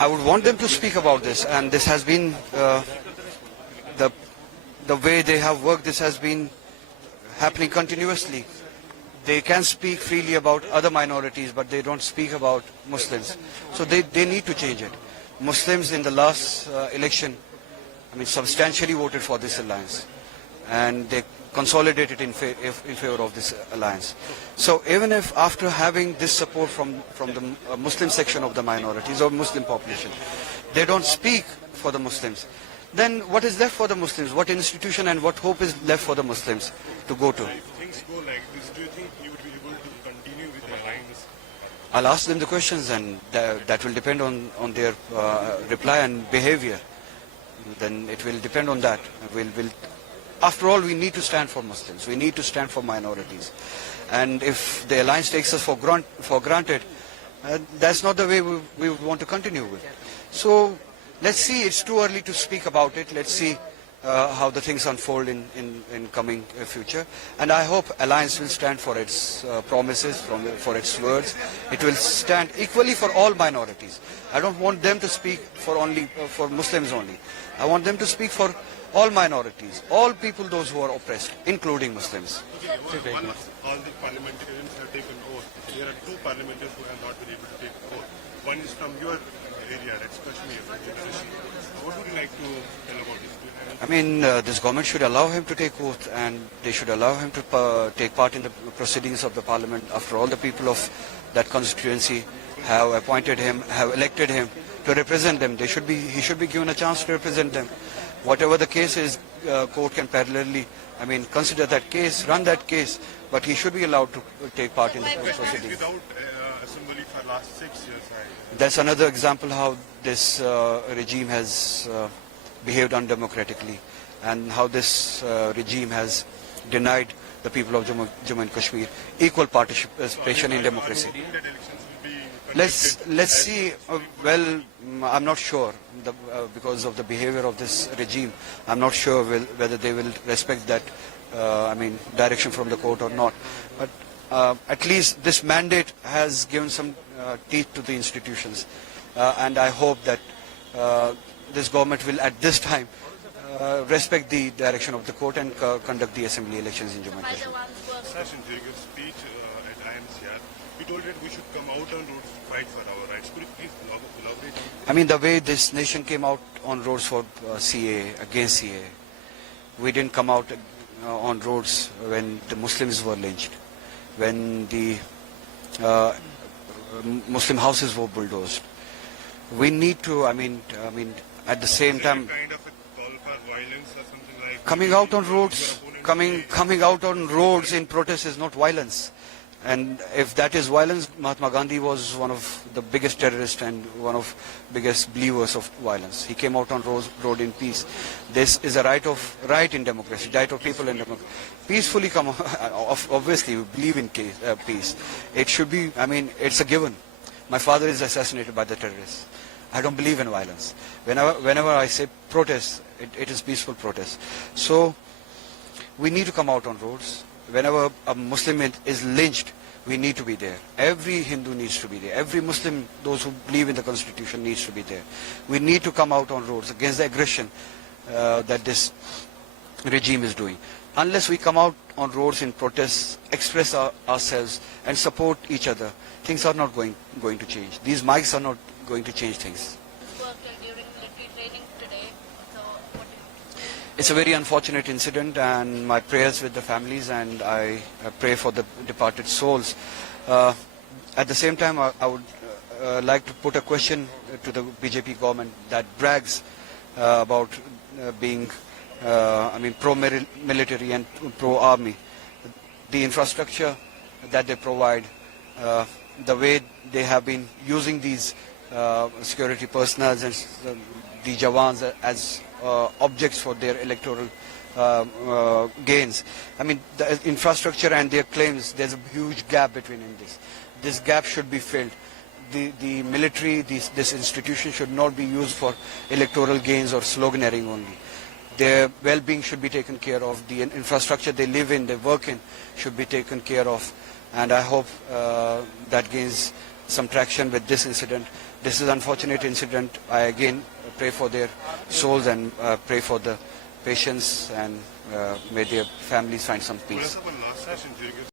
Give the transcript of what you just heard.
I would want them to speak about this, and this has been the way they have worked. This has been happening continuously. They can speak freely about other minorities, but they don't speak about Muslims. So they need to change it. Muslims in the last election, substantially voted for this alliance, and they consolidated in favor of this alliance. So even if after having this support from the Muslim section of the minorities or Muslim population, they don't speak for the Muslims, then what is left for the Muslims? What institution and what hope is left for the Muslims to go to? If things go like this, do you think you would be able to continue with the alliance? I'll ask them the questions, and that will depend on their reply and behavior. Then it will depend on that. After all, we need to stand for Muslims. We need to stand for minorities. And if the alliance takes us for granted, that's not the way we would want to continue with. So let's see. It's too early to speak about it. Let's see how the things unfold in coming future. And I hope alliance will stand for its promises, for its words. It will stand equally for all minorities. I don't want them to speak for Muslims only. I want them to speak for all minorities, all people, those who are oppressed, including Muslims. All the parliamentarians have taken oath. There are two parliamentarians who have not been able to take oath. One is from your area, that's Kashmir. What would you like to tell about this? This government should allow him to take oath, and they should allow him to take part in the proceedings of the parliament. After all, the people of that constituency have appointed him, have elected him to represent them. He should be given a chance to represent them. Whatever the case is, court can parallelly, consider that case, run that case, but he should be allowed to take part in the proceedings. Without assembly for last 6 years. That's another example how this regime has behaved undemocratically, and how this regime has denied the people of Jammu and Kashmir equal participation in democracy. Let's see. I'm not sure because of the behavior of this regime. I'm not sure whether they will respect that direction from the court or not. But at least this mandate has given some teeth to the institutions, and I hope that this government will at this time respect the direction of the court and conduct the assembly elections in Jammu and Kashmir. Session, during your speech at IMCR, you told that we should come out on roads to fight for our rights. Could you please elaborate? The way this nation came out on roads for CA, against CA, we didn't come out on roads when the Muslims were lynched, when the Muslim houses were bulldozed. We need to, at the same time, kind of a call for violence or something like coming out on roads, coming out on roads in protest is not violence. And if that is violence, Mahatma Gandhi was one of the biggest terrorists and one of biggest believers of violence. He came out on road in peace. This is a right in democracy, right of people in democracy. Peacefully come. Obviously, we believe in peace. It should be. It's a given. My father is assassinated by the terrorists. I don't believe in violence. Whenever I say protest, it is peaceful protest. So we need to come out on roads. Whenever a Muslim is lynched, we need to be there. Every Hindu needs to be there. Every Muslim, those who believe in the constitution, needs to be there. We need to come out on roads against the aggression that this regime is doing. Unless we come out on roads in protests, express ourselves and support each other, things are not going to change. These mics are not going to change things. It's a very unfortunate incident, and my prayers with the families, and I pray for the departed souls. At the same time, I would like to put a question to the BJP government that brags about being pro-military and pro-army. The infrastructure that they provide, the way they have been using these security personnel and the Jawans as objects for their electoral gains. The infrastructure and their claims, there's a huge gap between this. This gap should be filled. The military, this institution should not be used for electoral gains or sloganeering only. Their well-being should be taken care of. The infrastructure they live in, they work in, should be taken care of. And I hope that gains some traction with this incident. This is an unfortunate incident. I again pray for their souls and pray for the patients, and may their families find some peace. Last session,